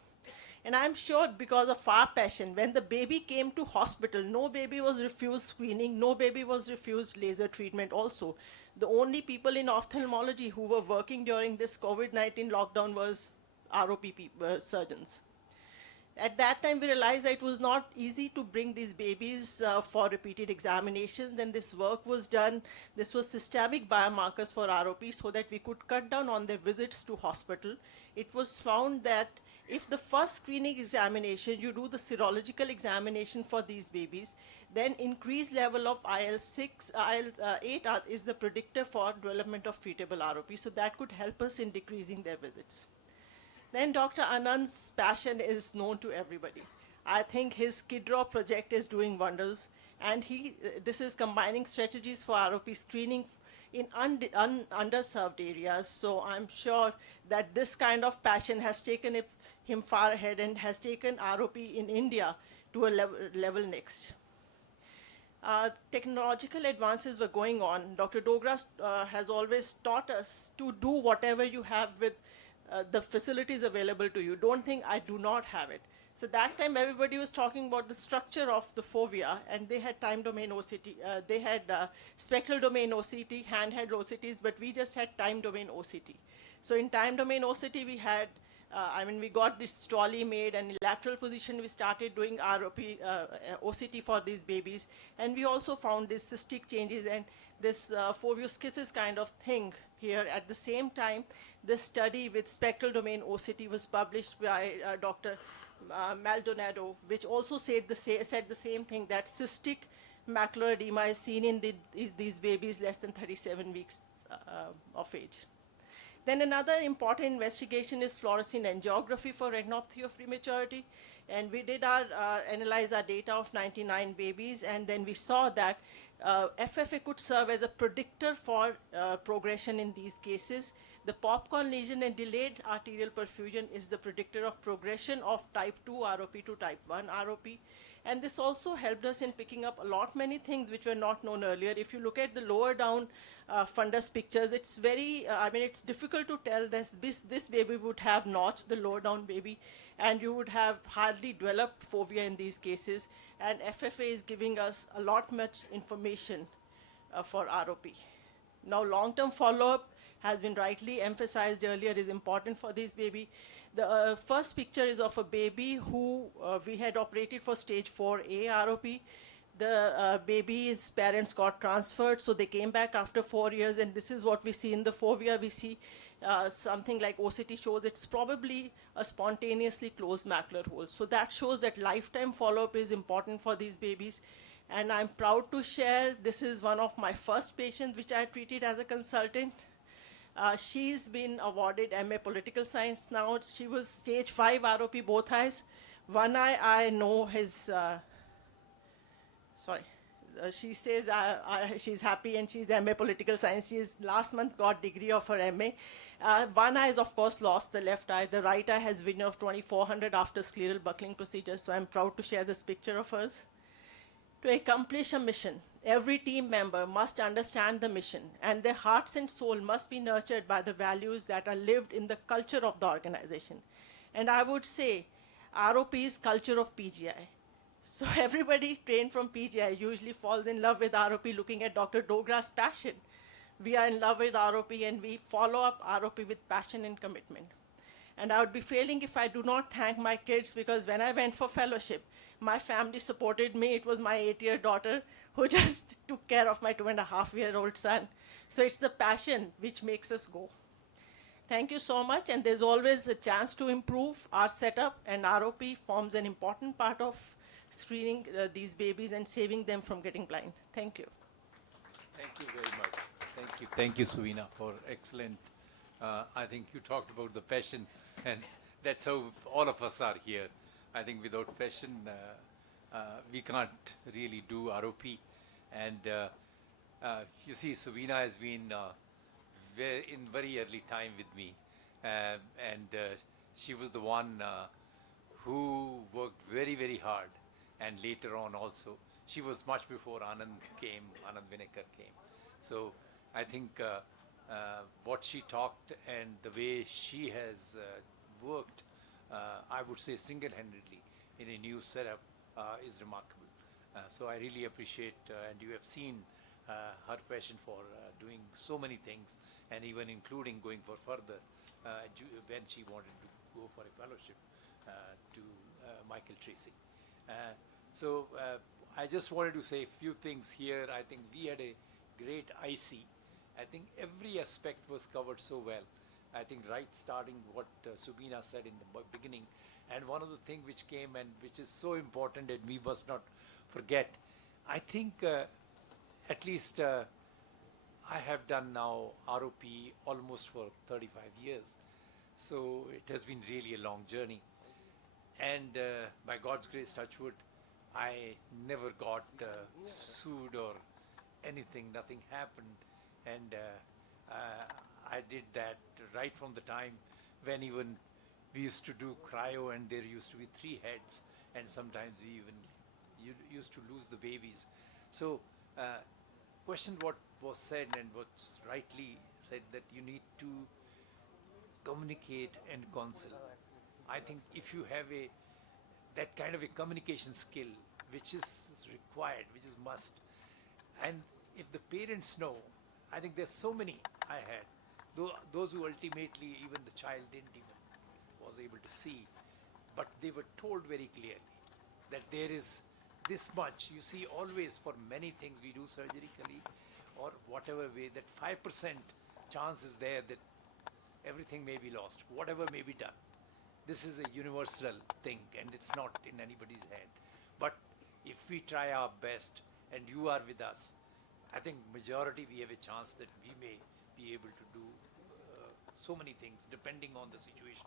And I'm sure because of our passion, when the baby came to hospital, no baby was refused screening, no baby was refused laser treatment also. The only people in ophthalmology who were working during this COVID-19 lockdown was ROP surgeons. At that time, we realized that it was not easy to bring these babies for repeated examinations. Then this work was done. This was systemic biomarkers for ROP so that we could cut down on their visits to hospital. It was found that if the first screening examination, you do the serological examination for these babies, then increased level of IL-6, IL-8 is the predictor for development of treatable ROP. So that could help us in decreasing their visits. Then Dr. Anand's passion is known to everybody. I think his KidRaw project is doing wonders, and this is combining strategies for ROP screening in underserved areas. So I'm sure that this kind of passion has taken him far ahead and has taken ROP in India to a level next. Technological advances were going on. Dr. Dogra has always taught us to do whatever you have with the facilities available to you. Don't think I do not have it. So that time everybody was talking about the structure of the fovea, and they had time domain OCT, they had spectral domain OCT, handheld OCTs, but we just had time domain OCT. So in time domain OCT we had, we got this trolley made, and in lateral position we started doing ROP, OCT for these babies, and we also found these cystic changes and this foveoschisis kind of thing here. At the same time, this study with spectral domain OCT was published by Dr. Maldonado, which also said the same thing, that cystic macular edema is seen in these babies less than 37 weeks of age. Then another important investigation is fluorescein angiography for retinopathy of prematurity. And we did analyze our data of 99 babies, and then we saw that FFA could serve as a predictor for progression in these cases. The popcorn lesion and delayed arterial perfusion is the predictor of progression of type 2 ROP to type 1 ROP. And this also helped us in picking up many things which were not known earlier. If you look at the lower down fundus pictures, it's it's difficult to tell this baby would have notch, the lower down baby, and you would have hardly developed fovea in these cases. And FFA is giving us much information for ROP. Now, long-term follow-up has been rightly emphasized earlier is important for this baby. The first picture is of a baby who we had operated for stage 4A ROP. The baby's parents got transferred, so they came back after 4 years, and this is what we see in the fovea. We see something like OCT shows it's probably a spontaneously closed macular hole. So that shows that lifetime follow-up is important for these babies. And I'm proud to share, this is one of my first patients which I treated as a consultant. She's been awarded MA Political Science now. She was stage 5 ROP both eyes. One eye, I know his, she says she's happy and she's MA Political Science. She's last month got degree of her MA. One eye is of course lost, the left eye. The right eye has vision of 2400 after scleral buckling procedure. So I'm proud to share this picture of hers. To accomplish a mission, every team member must understand the mission, and their hearts and soul must be nurtured by the values that are lived in the culture of the organization. And I would say ROP is culture of PGI. So everybody trained from PGI usually falls in love with ROP looking at Dr. Dogra's passion. We are in love with ROP, and we follow up ROP with passion and commitment. And I would be failing if I do not thank my kids, because when I went for fellowship, my family supported me. It was my 8-year daughter who just took care of my 2.5-year-old son. So it's the passion which makes us go. Thank you so much, and there's always a chance to improve our setup, and ROP forms an important part of screening these babies and saving them from getting blind. Thank you. Thank you very much. Thank you, Suvina, for excellent. I think you talked about the passion, and that's how all of us are here. I think without passion, we can't really do ROP. And you see, Suvina has been in very early time with me, and she was the one who worked very, very hard. And later on also, she was much before Anand Vinekar came. So I think what she talked and the way she has worked, I would say single-handedly in a new setup is remarkable. So I really appreciate, and you have seen her passion for doing so many things, and even including going for further when she wanted to go for a fellowship to Michael Tracy. So I just wanted to say a few things here. I think we had a great IC. I think every aspect was covered so well. I think right starting what Subina said in the beginning, and one of the things which came and which is so important and we must not forget, I think at least I have done now ROP almost for 35 years. So it has been really a long journey. And by God's grace, touch wood, I never got sued or anything, nothing happened. And I did that right from the time when even we used to do cryo and there used to be 3 heads, and sometimes we even used to lose the babies. So question what was said and what's rightly said, that you need to communicate and counsel. I think if you have that kind of a communication skill, which is required, which is must, and if the parents know, I think there's so many I had, those who ultimately even the child didn't even was able to see, but they were told very clearly that there is this much. You see, always for many things we do surgically or whatever way, that 5% chance is there that everything may be lost, whatever may be done. This is a universal thing and it's not in anybody's hand. But if we try our best and you are with us, I think majority we have a chance that we may be able to do so many things depending on the situation.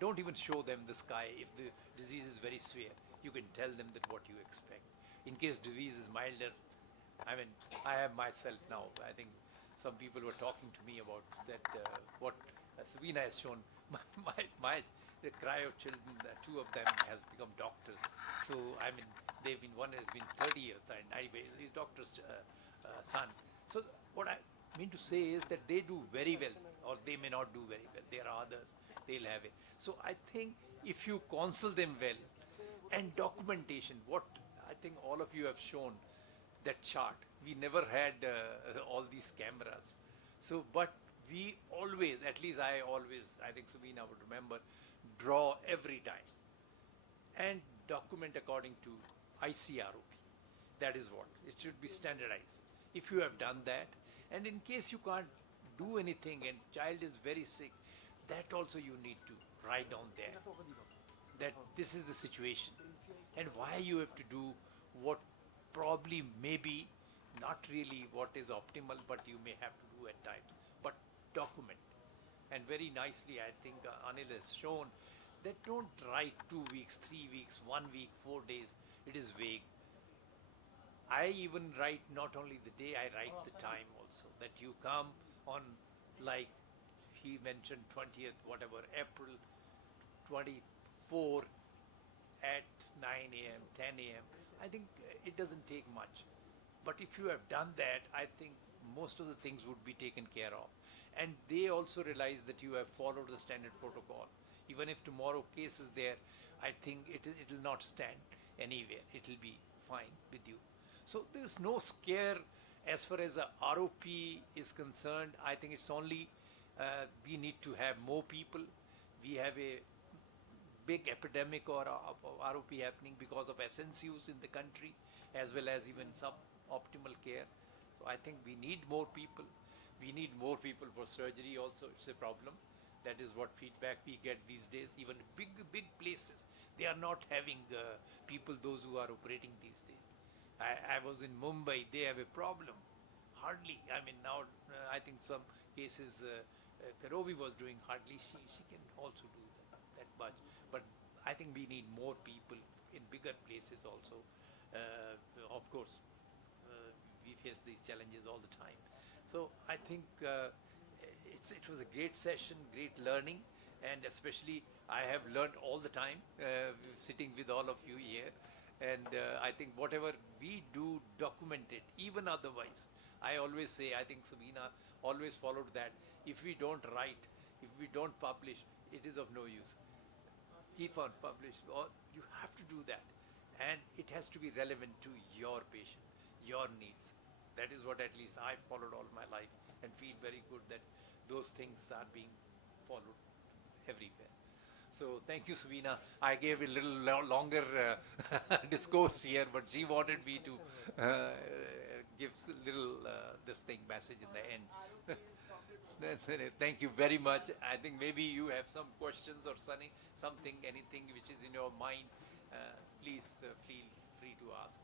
Don't even show them the sky. If the disease is very severe, you can tell them that what you expect. In case disease is milder, I mean, I have myself now, I think some people were talking to me about that, what Sabina has shown. The cryo children, 2 of them has become doctors. So, I mean, one has been 30 years, and he's doctor's son. So, what I mean to say is that they do very well, or they may not do very well. There are others, they'll have it. So, I think if you counsel them well, and documentation, what I think all of you have shown, that chart. We never had all these cameras. So, but we always, at least I think Subina would remember, draw every time and document according to ICROP. That is what, it should be standardized. If you have done that, and in case you can't do anything and child is very sick, that also you need to write down there, that this is the situation and why you have to do what probably maybe not really what is optimal, but you may have to do at times, but document. And very nicely, I think Anil has shown that don't write 2 weeks, 3 weeks, 1 week, 4 days. It is vague. I even write not only the day, I write the time also, that you come on, like he mentioned, 20th, whatever, April 24 at 9 a.m., 10 a.m. I think it doesn't take much. But if you have done that, I think most of the things would be taken care of. And they also realize that you have followed the standard protocol. Even if tomorrow case is there, I think it will not stand anywhere. It will be fine with you. So there is no scare as far as the ROP is concerned. I think it's only we need to have more people. We have a big epidemic or ROP happening because of SNCUs in the country, as well as even suboptimal care. So I think we need more people. We need more people for surgery also. It's a problem. That is what feedback we get these days. Even big places, they are not having people, those who are operating these days. I was in Mumbai, they have a problem. Hardly, I mean now I think some cases Karovi was doing, hardly she can also do that much. But I think we need more people in bigger places also. Of course, we face these challenges all the time. So I think it was a great session, great learning, and especially I have learned all the time sitting with all of you here. And I think whatever we do, document it, even otherwise. I always say, I think Sabina always followed that. If we don't write, if we don't publish, it is of no use. keep on publishing, or you have to do that. And it has to be relevant to your patient, your needs. That is what at least I followed all my life and feel very good that those things are being followed everywhere. So thank you, Suvina. I gave a little longer discourse here, but she wanted me to give a little this thing message in the end. Thank you very much. I think maybe you have some questions or something, anything which is in your mind. Please feel free to ask.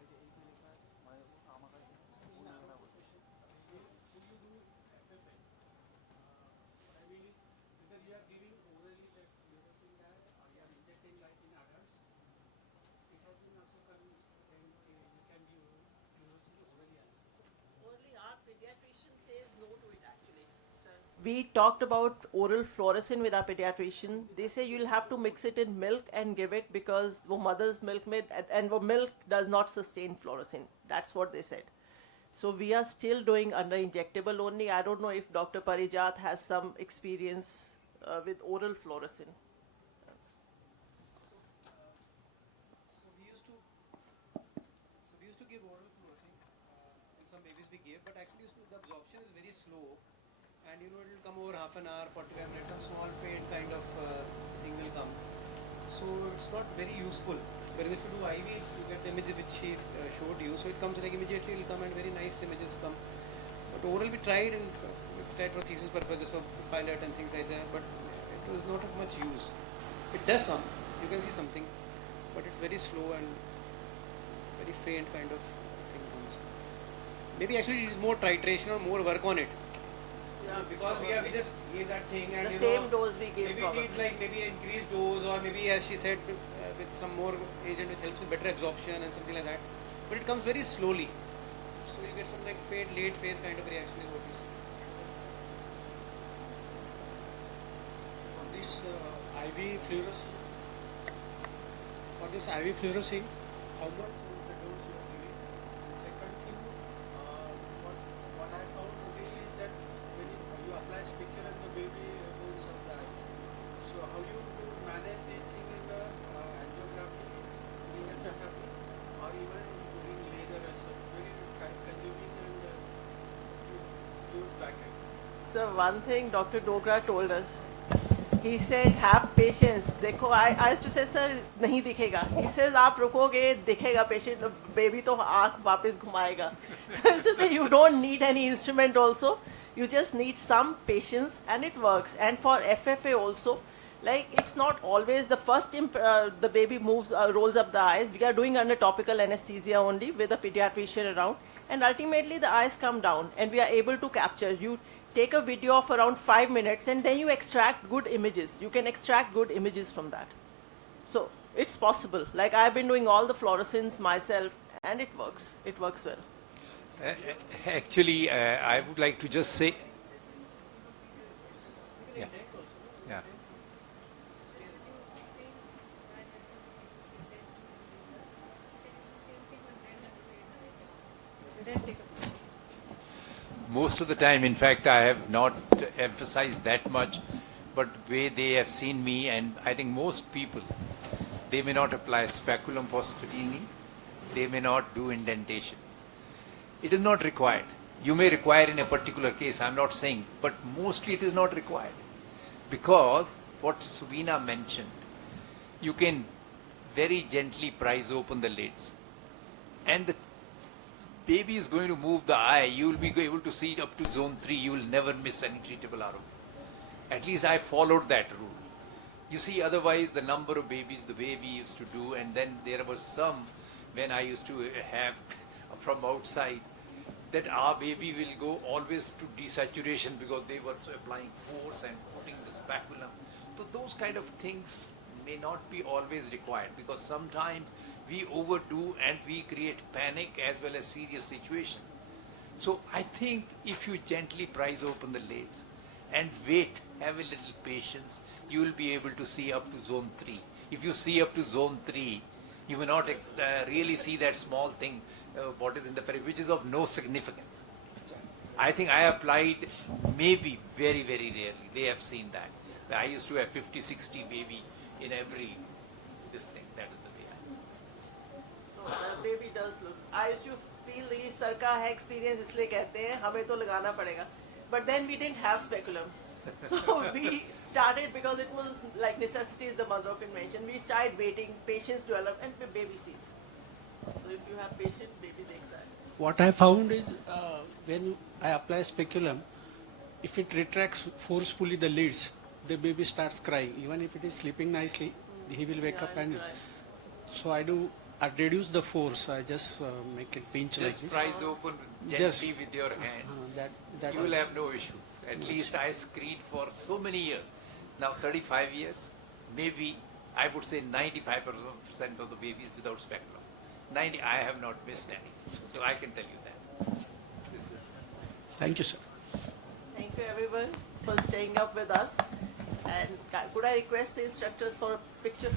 Only our pediatrician says no to it actually. We talked about oral fluorescein with our pediatrician. They say you'll have to mix it in milk and give it because wo mother's milk made and wo milk does not sustain fluorescein. That's what they said. So we are still doing under injectable only. I don't know if Dr. Parijat has some experience with oral fluorescein. So we used to give oral fluorescein. In some babies we gave, but actually the absorption is very slow, and it will come over half an hour, 45 minutes. Some small faint kind of thing will come. So it's not very useful. Whereas if you do IV, you get the image which she showed you. So it comes like immediately, it will come and very nice images come. But oral we tried, and we tried for thesis purposes, for pilot and things like that. But it was not of much use. It does come. You can see something, but it's very slow and very faint kind of thing comes. Maybe actually it is more titration or more work on it. Yeah, Because we just gave that thing and the same dose we gave maybe probably. it needs like maybe increased dose, or maybe as she said with some more agent which helps with better absorption and something like that. But it comes very slowly. So you get some like faint late phase kind of reaction is what you see. On this IV fluorescein, for this IV fluorescein, how much is the dose you are giving? The second thing, what I found obviously is that when you apply speaker and the baby rolls up the eyes. So how you do manage this thing in the angiography, in angiography, or even during laser also, very time consuming and you do it back again. So one thing Dr. Dogra told us, he said have patience. देखो I used to say sir नहीं दिखेगा. He says आप रुकोगे दिखेगा patient baby तो आँख वापस घुमाएगा. So I used to say you don't need any instrument also. You just need some patience and it works. And for FFA also, like it's not always the first the baby moves rolls up the eyes. We are doing under topical anesthesia only with a pediatrician around, and ultimately the eyes come down and we are able to capture. You take a video of around 5 minutes and then you extract good images. You can extract good images from that. So it's possible. Like I've been doing all the fluorescence myself and it works. It works well. Actually, I would like to just say, yeah, yeah. Most of the time, in fact, I have not emphasized that much, but way they have seen me, and I think most people, they may not apply speculum for screening, they may not do indentation. It is not required. You may require in a particular case, I'm not saying, but mostly it is not required. Because what Suvina mentioned, you can very gently prise open the lids, and the baby is going to move the eye, you will be able to see it up to zone 3, you will never miss any treatable ROP. At least I followed that rule. You see, otherwise the number of babies the way we used to do, and then there was some when I used to have from outside, that our baby will go always to desaturation because they were applying force and putting the speculum. So those kind of things may not be always required, because sometimes we overdo and we create panic as well as serious situation. So I think if you gently prise open the lids and wait, have a little patience, you will be able to see up to zone 3. If you see up to zone 3, you may not really see that small thing, what is in the periphery, which is of no significance. I think I applied maybe very, very rarely. They have seen that. I used to have 50, 60 baby in every I used to feel ये sir का है experience इसलिए कहते हैं हमें तो लगाना पड़ेगा. But then we didn't have speculum. So we started because it was like necessity is the mother of invention. We started waiting, patience developed, and baby sees. So if you have patience, baby takes that. What I found is when I apply speculum, if it retracts forcefully the lids, the baby starts crying. Even if it is sleeping nicely, he will wake up and. So I reduce the force. I just make it pinch like Just this. prise open Just- gently with your hand. That You will also. have no issues. At least I screened for so many years. Now 35 years, maybe I would say 95% of the babies without speculum. 90, I have not missed any. So I can tell you that. This is. Thank you, sir. Thank you everyone for staying up with us. And could I request the instructors for a picture?